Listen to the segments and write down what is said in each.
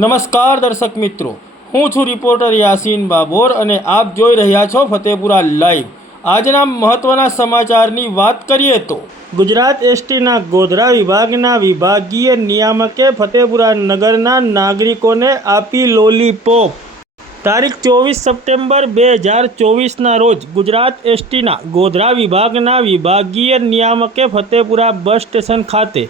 નમસ્કાર દર્શક મિત્રો. હું છું રિપોર્ટર યાસીન બાબોર અને આપ જોઈ રહ્યા છો ફતેપુરા લાઈવ. આજના મહત્વના સમાચારની વાત કરીએ તો, ગુજરાત એસટીના ગોધરા વિભાગના વિભાગીય નિયામકે ફતેપુરા નગરના નાગરિકોને આપી લોલીપોપ. તારીખ ચોવીસ સપ્ટેમ્બર બે હજાર ચોવીસના રોજ ગુજરાત એસટીના ગોધરા વિભાગના વિભાગીય નિયામકે ફતેપુરા બસ સ્ટેશન ખાતે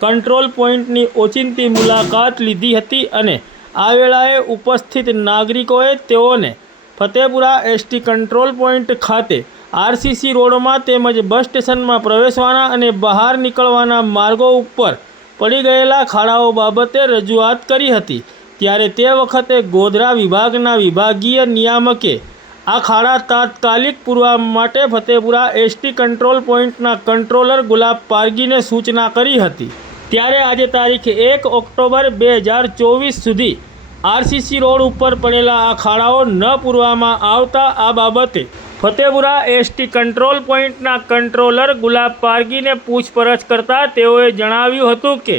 કંટ્રોલ પોઈન્ટની ઓચિંતી મુલાકાત લીધી હતી અને આ વેળાએ ઉપસ્થિત નાગરિકોએ તેઓને ફતેપુરા એસટી કંટ્રોલ પોઈન્ટ ખાતે આરસીસી રોડમાં તેમજ બસ સ્ટેશનમાં પ્રવેશવાના અને બહાર નીકળવાના માર્ગો ઉપર પડી ગયેલા ખાડાઓ બાબતે રજૂઆત કરી હતી. ત્યારે તે વખતે ગોધરા વિભાગના વિભાગીય નિયામકે આ ખાડા તાત્કાલિક પૂરવા માટે ફતેપુરા એસટી કંટ્રોલ પોઈન્ટના કંટ્રોલર ગુલાબ પારગીને સૂચના કરી હતી. ત્યારે આજે તારીખ એક ઓક્ટોબર બે હજાર ચોવીસ સુધી આરસીસી રોડ ઉપર પડેલા આ ખાડાઓ ન પૂરવામાં આવતા આ બાબતે ફતેપુરા એસટી કંટ્રોલ પોઈન્ટના કંટ્રોલર ગુલાબ પારગીને પૂછપરછ કરતા તેઓએ જણાવ્યું હતું કે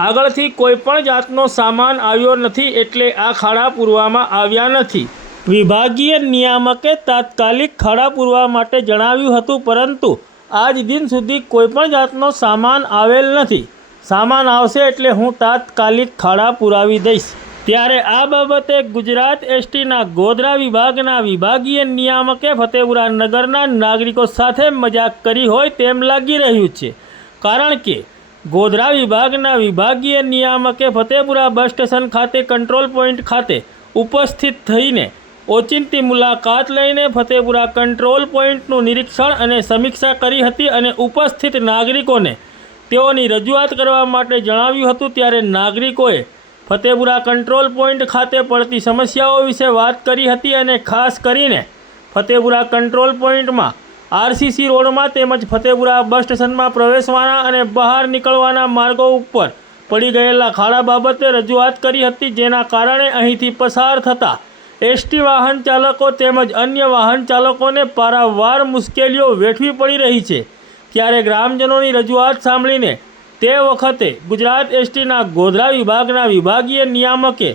આગળથી કોઈપણ જાતનો સામાન આવ્યો નથી એટલે આ ખાડા પૂરવામાં આવ્યા નથી. વિભાગીય નિયામકે તાત્કાલિક ખાડા પૂરવા માટે જણાવ્યું હતું, પરંતુ આજ દિન સુધી કોઈપણ જાતનો સામાન આવેલ નથી. સામાન આવશે એટલે હું તાત્કાલિક ખાડા પુરાવી દઈશ. ત્યારે આ બાબતે ગુજરાત એસટીના ગોધરા વિભાગના વિભાગીય નિયામકે ફતેપુરા નગરના નાગરિકો સાથે મજાક કરી હોય તેમ લાગી રહ્યું છે. કારણ કે ગોધરા વિભાગના વિભાગીય નિયામકે Fatepura bus station control point point ખાતે ઉપસ્થિત થઈને ઓચિંતી મુલાકાત લઈને ફતેપુરા કંટ્રોલ પોઈન્ટનું નિરીક્ષણ અને સમીક્ષા કરી હતી અને ઉપસ્થિત નાગરિકોને તેઓની રજૂઆત કરવા માટે જણાવ્યું હતું ત્યારે નાગરિકોએ ફતેપુરા કંટ્રોલ પોઈન્ટ ખાતે પડતી સમસ્યાઓ વિશે વાત કરી હતી અને ખાસ કરીને ફતેપુરા કંટ્રોલ પોઈન્ટમાં આરસીસી રોડમાં તેમજ ફતેપુરા બસ સ્ટેશનમાં પ્રવેશવાના અને બહાર નીકળવાના માર્ગો ઉપર પડી ગયેલા ખાડા બાબતે રજૂઆત કરી હતી, જેના કારણે અહીંથી પસાર થતા એસટી વાહન ચાલકો તેમજ અન્ય વાહન ચાલકોને પારાવાર મુશ્કેલીઓ વેઠવી પડી રહી છે. ત્યારે ગ્રામજનોની રજૂઆત સાંભળીને તે વખતે ગુજરાત એસટીના ગોધરા વિભાગના વિભાગીય નિયામકે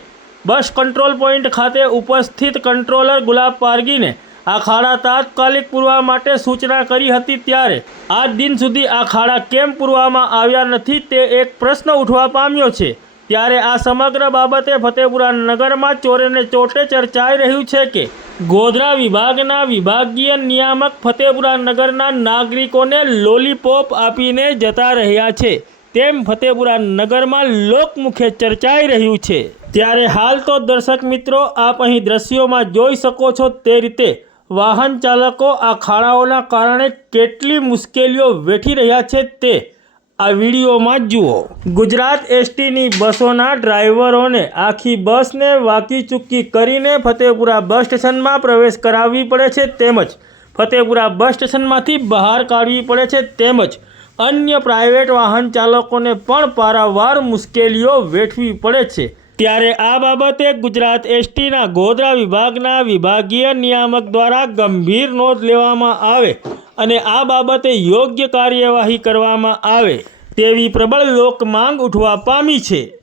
બસ કંટ્રોલ પોઈન્ટ ખાતે ઉપસ્થિત કંટ્રોલર ગુલાબ પારગીને આ ખાડા તાત્કાલિક પૂરવા માટે સૂચના કરી હતી ત્યારે આજ દિન સુધી આ ખાડા કેમ પૂરવામાં આવ્યા નથી તે એક પ્રશ્ન ઉઠવા પામ્યો છે. ત્યારે આ સમગ્ર બાબતે ફતેપુરા નગરમાં ચોરેને ચોટે ચર્ચાઈ રહ્યું છે કે ગોધરા વિભાગના વિભાગીય નિયામક ફતેપુરા નગરના નાગરિકોને લોલીપોપ આપીને જતા રહ્યા છે. તેમ ફતેપુરા નગરમાં લોકમુખે ચર્ચાઈ રહ્યું છે. ત્યારે હાલ તો દર્શક મિત્રો, આપ અહીં દ્રશ્યોમાં જોઈ શકો છો તે રીતે વાહન ચાલકો આ ખાડાઓના કારણે કેટલી મુશ્કેલીઓ વેઠી રહ્યા છે તે આ વિડીયોમાં જુઓ. ગુજરાત એસટીની બસોના ડ્રાઈવરોને આખી બસને વાકી ચૂકી કરીને ફતેપુરા બસ સ્ટેશનમાં પ્રવેશ કરાવવી પડે છે તેમજ ફતેપુરા બસ સ્ટેશનમાંથી બહાર કાઢવી પડે છે તેમજ અન્ય પ્રાઇવેટ વાહન ચાલકોને પણ પારાવાર મુશ્કેલીઓ વેઠવી પડે છે. ત્યારે આ બાબતે ગુજરાત એસટીના ગોધરા વિભાગના વિભાગીય નિયામક દ્વારા ગંભીર નોંધ લેવામાં આવે. અને આ બાબતે યોગ્ય કાર્યવાહી કરવામાં આવે તેવી પ્રબળ લોક માંગ ઉઠવા પામી છે.